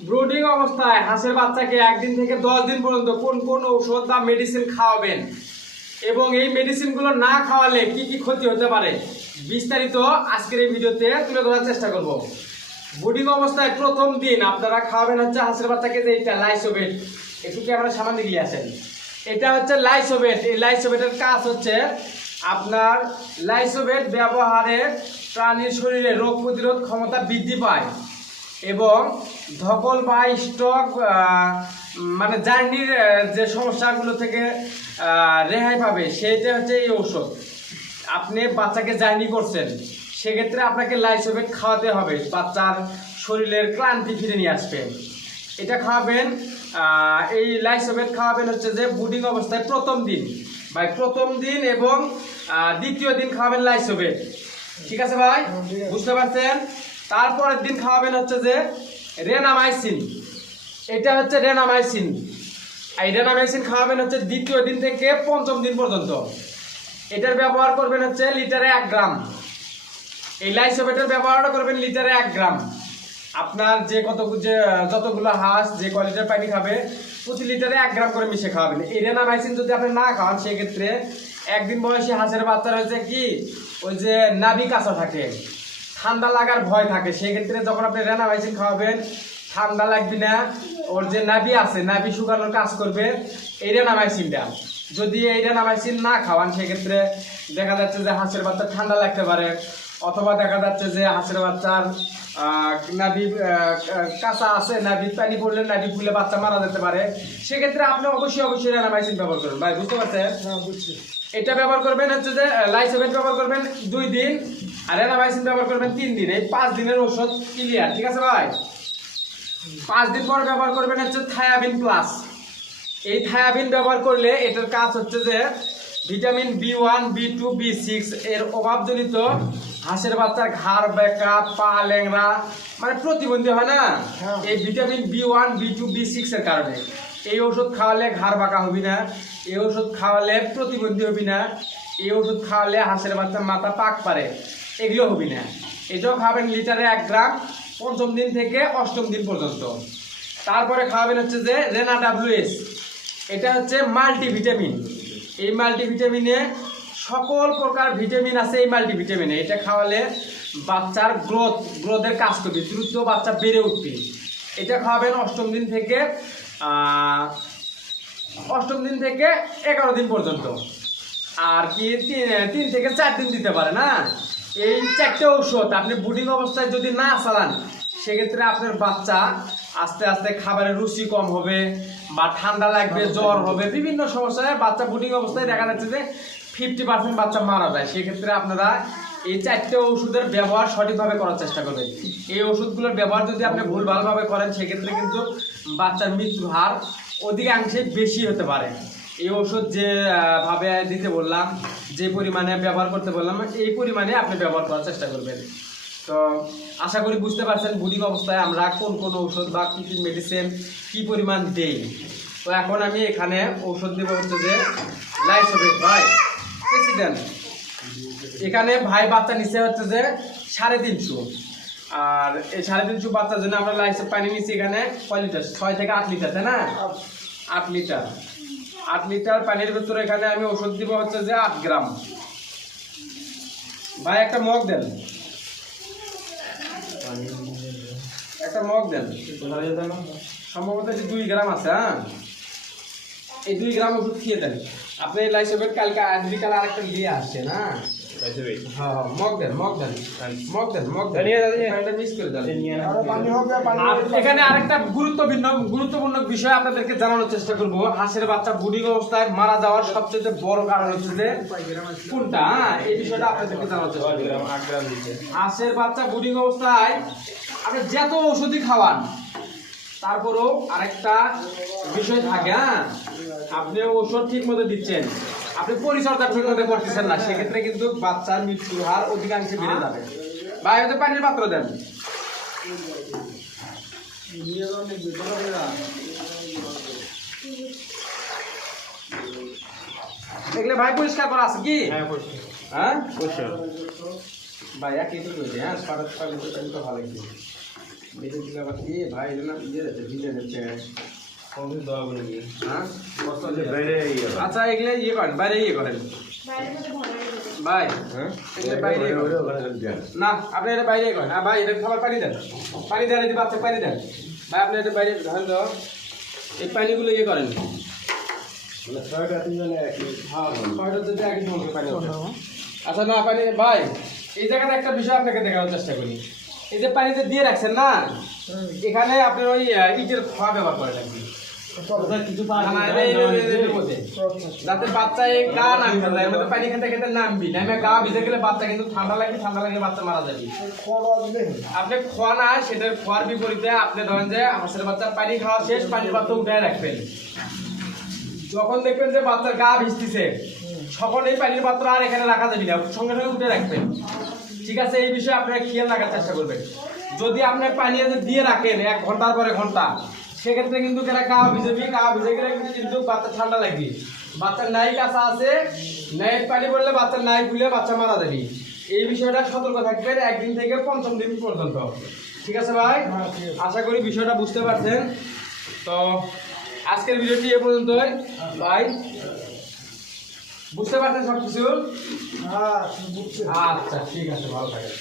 Brooding অবস্থায় হাঁসের বাচ্চাকে 1 দিন থেকে 10 দিন পর্যন্ত কোন কোন ঔষধ বা মেডিসিন খাওয়াবেন এবং এই মেডিসিনগুলো না খাওয়ালে কি কি ক্ষতি হতে পারে বিস্তারিত আজকের এই ভিডিওতে তুলে ধরার চেষ্টা করব। ব্রুডিং অবস্থায় প্রথম দিন আপনারা খাওয়াবেন হচ্ছে হাঁসের বাচ্চাকে যে এটা লাইসোবেট, একটু ক্যামেরা সামনে দিয়ে আসেন। এটা হচ্ছে লাইসোবেট। এই লাইসোবেটের কাজ হচ্ছে আপনার লাইসোবেট ব্যবহারে প্রাণীর শরীরে রোগ প্রতিরোধ ক্ষমতা বৃদ্ধি পায় এবং ধকল বা স্ট্রোক মানে জার্নির যে সমস্যাগুলো থেকে রেহাই পাবে সেইটা হচ্ছে এই ঔষধ। আপনি বাচ্চাকে জার্নি করছেন, সেক্ষেত্রে আপনাকে লাইসোবেট খাওয়াতে হবে, বাচ্চার শরীরের ক্লান্তি ফিরে নিয়ে আসবে। এটা খাওয়াবেন, এই লাইসোবেট খাওয়াবেন হচ্ছে যে ব্রুডিং অবস্থায় প্রথম দিন ভাই, প্রথম দিন এবং দ্বিতীয় দিন খাওয়াবেন লাইসোবেট। ঠিক আছে ভাই, বুঝতে পারছেন? তারপরের দিন খাওয়াবেন হচ্ছে যে রেনামাইসিন। এটা হচ্ছে রেনামাইসিন। এই রেনামাইসিন খাওয়াবেন হচ্ছে দ্বিতীয় দিন থেকে পঞ্চম দিন পর্যন্ত। এটার ব্যবহার করবেন হচ্ছে লিটারে 1 গ্রাম। এই লাইসোবেটের ব্যবহারটা করবেন লিটারে 1 গ্রাম। আপনার যে যতগুলো হাঁস যে কোয়ালিটির পানি খাবে প্রতি লিটারে 1 গ্রাম করে মিশিয়ে খাওয়াবেন। এই রেনামাইসিন যদি আপনি না খাওয়ান সেক্ষেত্রে 1 দিন বয়সী হাঁসের বাচ্চার হচ্ছে কি ওই যে নাভি কাঁচা থাকে, ঠান্ডা লাগার ভয় থাকে। সেক্ষেত্রে যখন আপনি রেনামাইসিন খাওয়াবেন ঠান্ডা লাগবে না, ওর যে নাভি আছে নাভি শুকানোর কাজ করবে এই রেনামাইসিনটা। যদি এই রেনামাইসিন না খাওয়ান সেক্ষেত্রে দেখা যাচ্ছে যে হাঁসের বাচ্চা ঠান্ডা লাগতে পারে, অথবা দেখা যাচ্ছে যে হাঁসের বাচ্চার নাভি কাঁচা আছে, নাভি পানি পড়লে নাভি ফুলে বাচ্চা মারা যেতে পারে। সেক্ষেত্রে আপনি অবশ্যই রেনামাইসিন ব্যবহার করবেন ভাই, বুঝতে পারছেন? এটা ব্যবহার করবেন হচ্ছে যে লাইসোবেট ব্যবহার করবেন 2 দিন আর রেনামাইসিন ব্যবহার করবেন 3 দিন। এই 5 দিনের ওষুধ ক্লিয়ার। ঠিক আছে ভাই? 5 দিন পর ব্যবহার করবেন হচ্ছে থায়াবিন প্লাস। এই থায়াবিন ব্যবহার করলে এটার কাজ হচ্ছে যে ভিটামিন B1, B2, B6 এর অভাবজনিত হাঁসের বাচ্চার ঘাড় বেঁকা, পা ল্যাংড়া মানে প্রতিবন্ধী হয় না, এই ভিটামিন B1, B2, B6 এর কারণে। এই ওষুধ খাওয়ালে ঘাড় বাঁকা হবি না, এই ওষুধ খাওয়ালে প্রতিবন্ধী হবি না, এই ওষুধ খাওয়ালে হাঁসের বাচ্চার মাথা পাক পারে, এগুলো হবি না। এটাও খাবেন লিটারে 1 গ্রাম পঞ্চম দিন থেকে অষ্টম দিন পর্যন্ত। তারপরে খাওয়াবেন হচ্ছে যে রেনা WS। এটা হচ্ছে মাল্টিভিটামিন। এই মাল্টিভিটামিনে সকল প্রকার ভিটামিন আছে এই মাল্টিভিটামিনে। এটা খাওয়ালে বাচ্চার গ্রোথের কাজ করবে, দ্রুত বাচ্চা বেড়ে উঠবে। এটা খাওয়াবেন অষ্টম দিন থেকে 11 দিন পর্যন্ত। আর কি 3 থেকে 4 দিন দিতে পারে না। এই 4টে ঔষধ আপনি ব্রুডিং অবস্থায় যদি না চালান সেক্ষেত্রে আপনার বাচ্চা আস্তে আস্তে খাবারের রুচি কম হবে বা ঠান্ডা লাগবে, জ্বর হবে, বিভিন্ন সমস্যায় বাচ্চা ব্রুডিং অবস্থায় দেখা যাচ্ছে যে 50% বাচ্চা মারা যায়। সেক্ষেত্রে আপনারা এই 4টে ওষুধের ব্যবহার সঠিকভাবে করার চেষ্টা করবেন। এই ওষুধগুলোর ব্যবহার যদি আপনি ভুলভালভাবে করেন সেক্ষেত্রে কিন্তু বাচ্চার মৃত্যুর হার অধিকাংশে বেশি হতে পারে। এই ওষুধ যে ভাবে দিতে বললাম, যে পরিমাণে ব্যবহার করতে বললাম এই পরিমাণে আপনি ব্যবহার করার চেষ্টা করবেন। তো আশা করি বুঝতে পারছেন ব্রুডিং অবস্থায় আমরা কোন কোন ঔষধ বা কী কী মেডিসিন কী পরিমাণ দেই। তো এখন আমি এখানে ঔষধ দেবো হচ্ছে যে লাইসোবেট ভাই প্রেসিডেন্ট। এখানে ভাই বাচ্চা নিচে হচ্ছে যে 350, আর এই 350 বাচ্চার জন্য আমরা লাইসোবেট পানি নিচ্ছি এখানে কয় লিটার, 6 থেকে 8 লিটার, তাই না? 8 লিটার। 8 লিটার পানির ভিতরে এখানে আমি ওষুধ দিব হচ্ছে যে 8 গ্রাম। ভাই একটা মগ দেন, একটা মগ দেন। সম্ভবত 2 গ্রাম আছে। হ্যাঁ, এই 2 গ্রাম ওষুধ খেয়ে দেন আপনি। লাইসোবেট কালকে বিকালে আরেকটা দিয়ে আসছে না। হ্যাঁ, মগ দেন। এখানে আরেকটা গুরুত্বপূর্ণ বিষয় আপনাদেরকে জানানোর চেষ্টা করবো। হাঁসের বাচ্চা ব্রুডিং অবস্থায় মারা যাওয়ার সবচেয়ে বড় কারণ হচ্ছে যে কোনটা, এই বিষয়টা আপনাদেরকে জানানোর চেষ্টা করবো। হাঁসের বাচ্চা ব্রুডিং অবস্থায় আপনি যত ওষুধই খাওয়ান তারপরেও আরেকটা বিষয় থাকে। হ্যাঁ, আপনি ওষুধ ঠিক মতো দিচ্ছেন, আপনি পরিচর্যা ঠিক মতো করতেছেন না, সেক্ষেত্রে কিন্তু বাচ্চার মৃত্যুর হার অধিকাংশে বেড়ে যাবে। ভাই হয়তো পানির পাত্র দেন। দেখলে ভাই পরিষ্কার করা আছে কি? হ্যাঁ, ভাই একই তো হ্যাঁ, ভালো এটা কি আবার কি ভাই না ইয়ে আছে ভিজে যাচ্ছে কোন দোয়া বলে কি হ্যাঁ বাইরে ইয়ে আচ্ছা এগুলা ইয়ে করেন বাইরে ইয়ে করেন ভাই হ্যাঁ এগুলা বাইরে না আপনি এটা বাইরে করেন ভাই এটা খাবার পানি দেন এই বাচ্চা পানি দেন ভাই আপনি এটা বাইরে ধরেন তো এই পানিগুলো ইয়ে করেন মানে ছয়টা তিনজনে হ্যাঁ ছয়টা যদি একই সঙ্গে পানি আচ্ছা না পানি ভাই এই জায়গাটা একটা বিষয় আপনাকে দেখানোর চেষ্টা করি এই যে পানিতে দিয়ে রাখছেন না এখানে আপনি ওই ইটের খোয়া ব্যবহার করে রাখবেন যাতে বাচ্চা গা নামবে না এর মধ্যে পানি খেতে খেতে নামবি না গা ভিজে গেলে বাচ্চা কিন্তু ঠান্ডা লাগলে বাচ্চা মারা যাবে আপনি খোয়া না সেটার খোয়ার বিপরীতে আপনি ধরেন যে হাঁসের বাচ্চার পানি খাওয়া শেষ পানির পাত্র উঠে রাখবেন যখন দেখবেন যে বাচ্চার গা ভিজতেছে তখন এই পানির পাত্র আর এখানে রাখা যাবে না সঙ্গে সঙ্গে উঠে রাখবেন ঠিক আছে এই বিষয়ে আপনারা খেয়াল রাখার চেষ্টা করবেন যদি আপনি পানি দিয়ে রাখেন 1 ঘন্টার পরে ঘন্টা সেক্ষেত্রে কিন্তু গা ভিজে গেলে কিন্তু বাচ্চা ঠান্ডা লাগবে বাচ্চার নাই কাঁচা আছে নাই পানি পড়লে বাচ্চার নাই খুলে বাচ্চা মারা যাবে এই বিষয়টা সতর্ক থাকবেন 1 দিন থেকে 5ম দিন পর্যন্ত ঠিক আছে ভাই আশা করি বিষয়টা বুঝতে পারছেন তো আজকের ভিডিওটি এ পর্যন্তই ভাই বুঝতে পারছেন সব কিছু আচ্ছা ঠিক আছে ভালো থাকেন